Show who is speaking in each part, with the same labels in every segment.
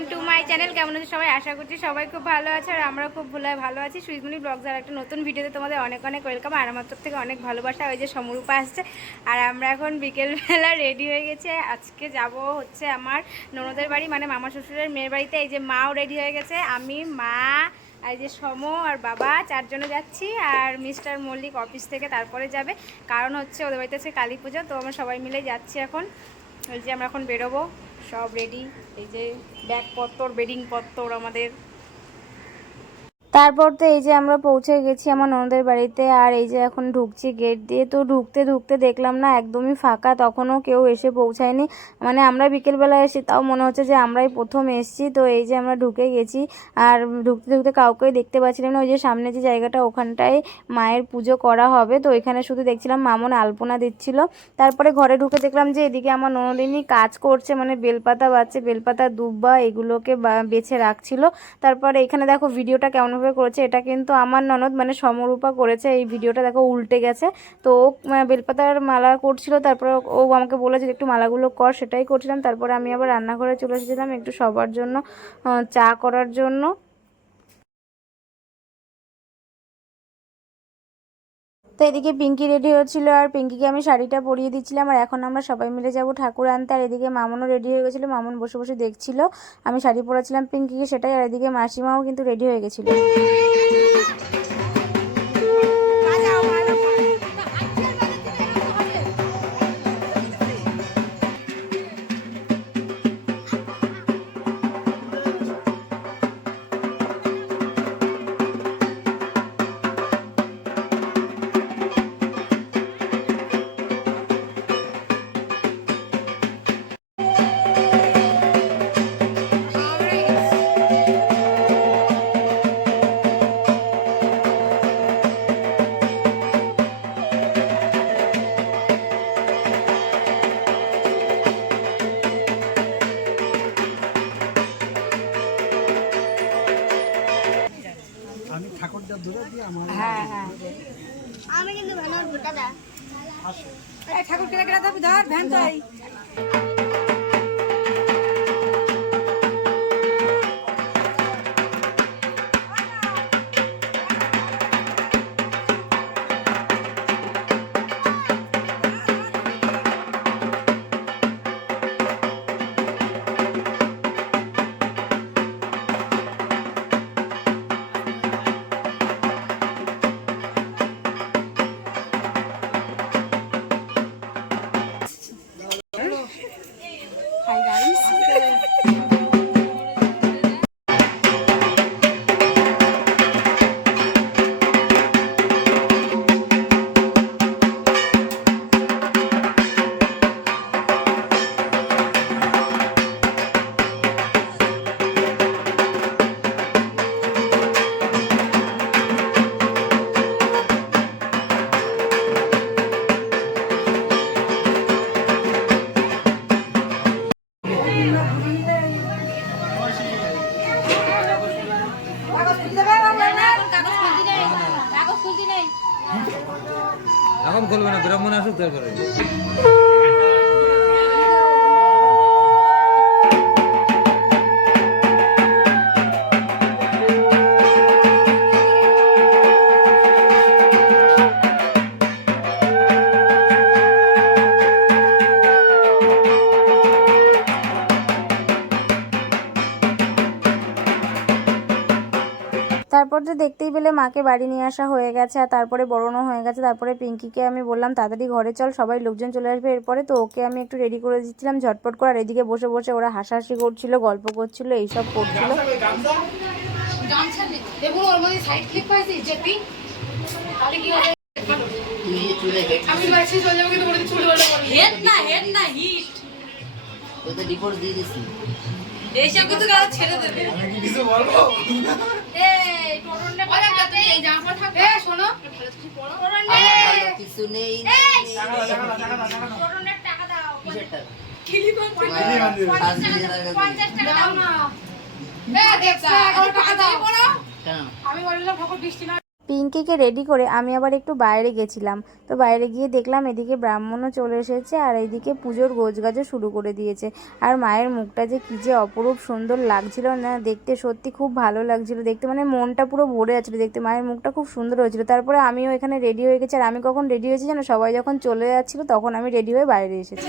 Speaker 1: Welcome to my channel. কেমন আছে সবাই? আশা করছি সবাই খুব ভালো আছে আর আমরা খুব ভুলে ভালো আছি। সুইজমনি ব্লগস আর একটা নতুন ভিডিওতে তোমাদের অনেক অনেক ওয়েলকাম। আর আমার তরফ থেকে অনেক ভালোবাসা ওই যে সমরূপা আসছে। আর আমরা এখন বিকেলবেলা রেডি হয়ে গেছে। আজকে যাব হচ্ছে আমার ননদের বাড়ি মানে মামা শ্বশুরের মেয়ের বাড়িতে। এই যে মাও রেডি হয়ে গেছে। আমি, মা এই যে সম আর বাবা চারজনে যাচ্ছি। আর মিস্টার মল্লিক অফিস থেকে তারপরে যাবে। কারণ হচ্ছে ওদের বাড়িতে আছে কালী পুজো। তো আমরা সবাই মিলে যাচ্ছি এখন। ওই যে আমরা এখন বেরোবো। সব রেডি এই যে ব্যাগপত্তর বেডিং পত্তর আমাদের। তারপর তো এই যে আমরা পৌঁছে গেছি আমার ননদের বাড়িতে, আর এই যে এখন ঢুকছি গেট দিয়ে, তো ঢুকতে ঢুকতে দেখলাম না একদমই ফাঁকা, তখনও কেউ এসে পৌঁছায়নি। মানে আমরা বিকেলবেলা এসে, তাও মনে হচ্ছে যে আমরাই প্রথম এসেছি, তো এই যে আমরা ঢুকে গেছি, আর ঢুকতে ঢুকতে কাউকেই দেখতে পাচ্ছিলাম না। ওই যে সামনে যে জায়গাটা, ওখানটায় মায়ের পুজো করা হবে, তো এখানে শুধু দেখছিলাম মামন আলপনা দিচ্ছিল। তারপরে ঘরে ঢুকে দেখলাম যে এদিকে আমার ননদিনী কাজ করছে মানে বেলপাতা বাচ্ছে বেলপাতা দুব্বা এগুলোকে বেছে রাখছিল। তারপরে এখানে দেখো ভিডিওটা কেমনভাবে করেছে, এটা কিন্তু আমার ননদ মানে সমরূপা করেছে। এই ভিডিওটা দেখো উল্টে গেছে। তো ও বেলপাতার মালা করছিল, তারপরে ও আমাকে বলেছে যে একটু মালাগুলো কর, সেটাই করছিলাম। তারপরে আমি আবার রান্নাঘরে চলে এসেছিলাম একটু সবার জন্য চা করার জন্য। তো এদিকে পিঙ্কি রেডি হচ্ছিল আর পিঙ্কিকে আমি শাড়িটা পরিয়ে দিচ্ছিলাম আর এখন আমরা সবাই মিলে যাব ঠাকুর আনতে। আর এদিকে মামনও রেডি হয়ে গেছিল, মামন বসে বসে দেখছিল। আমি শাড়ি পরেছিলাম পিঙ্কিকে সেটাই, আর এদিকে মাসিমাও কিন্তু রেডি হয়ে গেছিল। ঠাকুর কেটে কেটে ধর ভ্যান চাই।
Speaker 2: এখন খুলবে না ব্রাহ্মণ আসুক তারপরে
Speaker 1: তারপর তো দেখতেই পেলে মাকে বাড়ি নিয়ে আসা হয়ে গেছে আর তারপরে বড়নও হয়ে গেছে। তারপরে পিঙ্কিকে আমি বললাম তাড়াতাড়ি ঘরে চল সবাই লোকজন চলে আসবে। এরপরে তো ওকে আমি একটু রেডি করে দিচ্ছিলাম ঝটপট করে। আর এদিকে বসে বসে ওরা হাসাহাসি করছিল গল্প করছিল এইসব করছিল।
Speaker 3: এইসব কিন্তু কারও ছেড়ে দেবে।
Speaker 4: কিছু বলব?
Speaker 5: কিছু নেই
Speaker 3: টাকা দাও আমি বললাম ঠাকুর বৃষ্টি না
Speaker 1: পিঙ্কিকে রেডি করে আমি আবার একটু বাইরে গেছিলাম। তো বাইরে গিয়ে দেখলাম এদিকে ব্রাহ্মণও চলে এসেছে আর এইদিকে পুজোর গোছগাছও শুরু করে দিয়েছে। আর মায়ের মুখটা যে কী যে অপরূপ সুন্দর লাগছিল না, দেখতে সত্যি খুব ভালো লাগছিল। দেখতে মানে মনটা পুরো ভরে যাচ্ছিল, দেখতে মায়ের মুখটা খুব সুন্দর হয়েছিল। তারপরে আমিও এখানে রেডি হয়ে গেছি আর আমি কখন রেডি হয়েছি জানো? সবাই যখন চলে যাচ্ছিল তখন আমি রেডি হয়ে বাইরে এসেছি।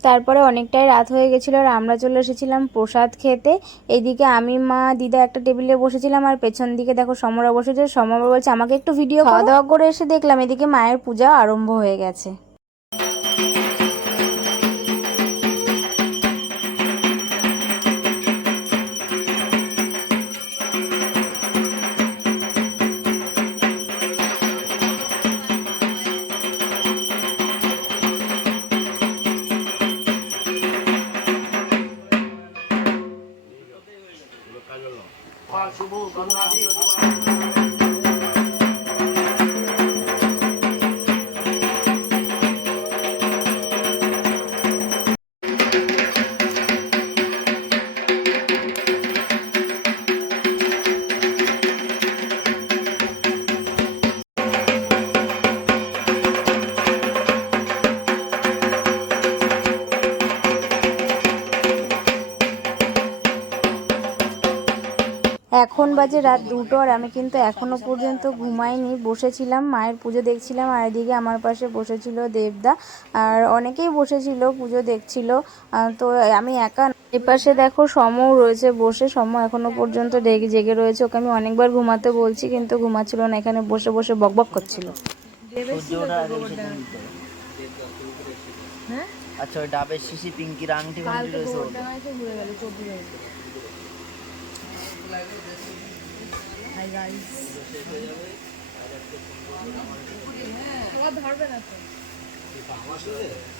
Speaker 1: তারপরে অনেকটাই রাত হয়ে গেছিল আর আমরা চলে এসেছিলাম প্রসাদ খেতে। এইদিকে আমি মা দিদা একটা টেবিলে বসেছিলাম আর পেছন দিকে দেখো সমরা বসেছে সমরা বলছে আমাকে একটু ভিডিও খাওয়া দাওয়া করে এসে দেখলাম এদিকে মায়ের পূজা আরম্ভ হয়ে গেছে। 快去부건강里. এখন বাজে রাত দুটো আর আমি কিন্তু এখনও পর্যন্ত ঘুমাইনি। বসেছিলাম মায়ের পুজো দেখছিলাম আর এদিকে আমার পাশে বসেছিল দেবদা আর অনেকেই বসেছিল পুজো দেখছিল। তো আমি একা এ পাশে দেখো সমও রয়েছে বসে সম এখনও পর্যন্ত জেগে জেগে রয়েছে। ওকে আমি অনেকবার ঘুমাতে বলছি কিন্তু ঘুমাচ্ছিল না এখানে বসে বসে বকবক করছিল।
Speaker 5: আচ্ছা ওই ডাবের শিশি পিঙ্কির আংটি ফাংটি রয়েছে ওটা।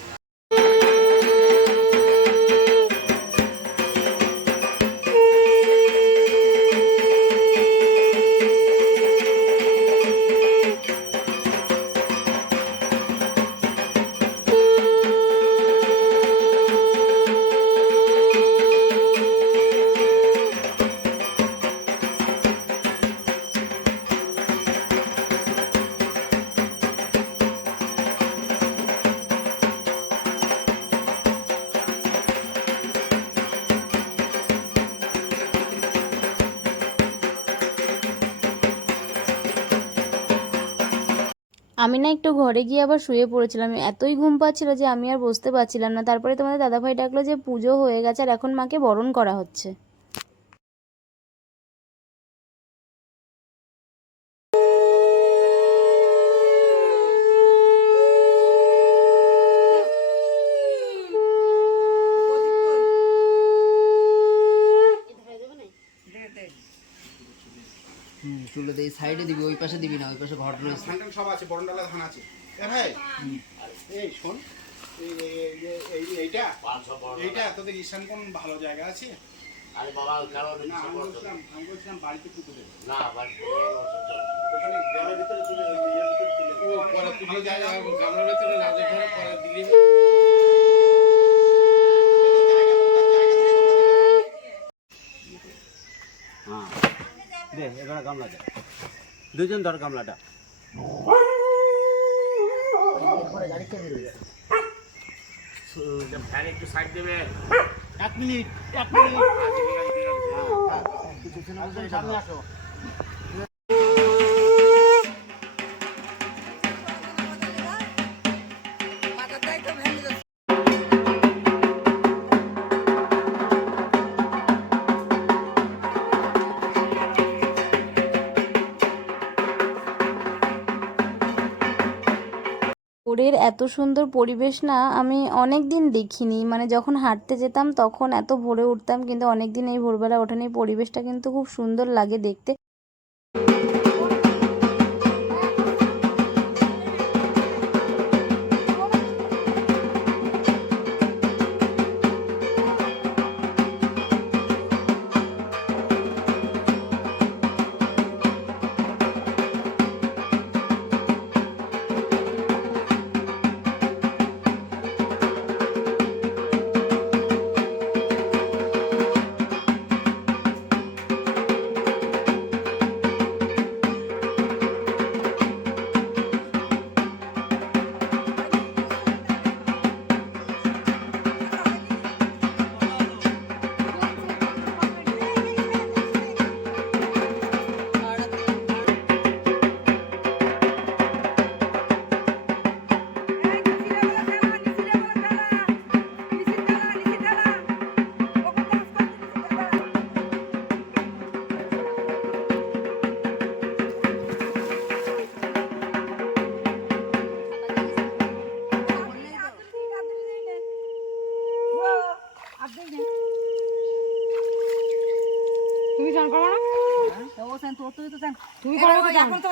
Speaker 1: আমি না একটু ঘরে গিয়ে আবার শুয়ে পড়েছিলাম। এতই ঘুম পাচ্ছিল যে আমি আর বসতে পারছিলাম না। তারপরে তোমাদের দাদাভাই ডাকলো যে পুজো হয়ে গেছে আর এখন মাকে বরণ করা হচ্ছে।
Speaker 5: সাইডে দিবি ওই পাশে দিবি না ওই পাশে ঘর রয়েছে।
Speaker 4: ধান টান সব আছে বরণডালা ধান আছে। ভাই এই শোন এই- এই- এই- এই- এইটা এইটা তোদের ঈশান কোন ভালো জায়গা আছে?
Speaker 6: আরে বাবা কারণ
Speaker 4: না আমি বলছিলাম আমি বলছিলাম বাড়িতে পুকুর দেবো।
Speaker 6: না বাড়ি
Speaker 4: ওখানে গ্রামের ভিতরে তুলে
Speaker 6: পরে তুলে জায়গা গামলার ভেতরে না দেখে পরে দিলে
Speaker 7: দে এবার গামলা দে দুজন ধর গামলাটা
Speaker 6: একটু সাইড দেবে
Speaker 4: এক মিনিট এক মিনিট
Speaker 5: সামনে আসো
Speaker 1: ভোরের এত সুন্দর পরিবেশ না আমি অনেক দিন দেখিনি। মানে যখন হাঁটতে যেতাম তখন এত ভোরে উঠতাম, কিন্তু অনেক দিন এই ভোরবেলা ওঠেনি পরিবেশটা কিন্তু খুব সুন্দর লাগে দেখতে।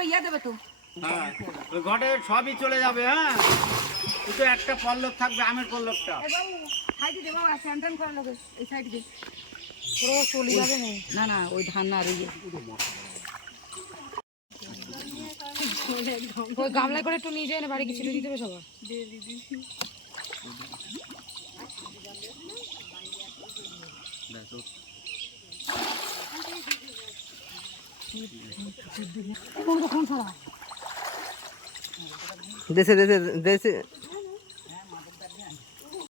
Speaker 3: ইয়ে
Speaker 7: হ্যাঁ সবই চলে যাবে হ্যাঁ একটা পল্লব থাকবে আমের পল্লবটা
Speaker 3: এই সাইডে দে পুরো চলে যাবে না না ওই ধান না ইয়ে ওই গামলায় করে একটু নিয়ে যায় বাড়ি কিছু দিতে হবে সবার
Speaker 5: দেশে দেশে দেশে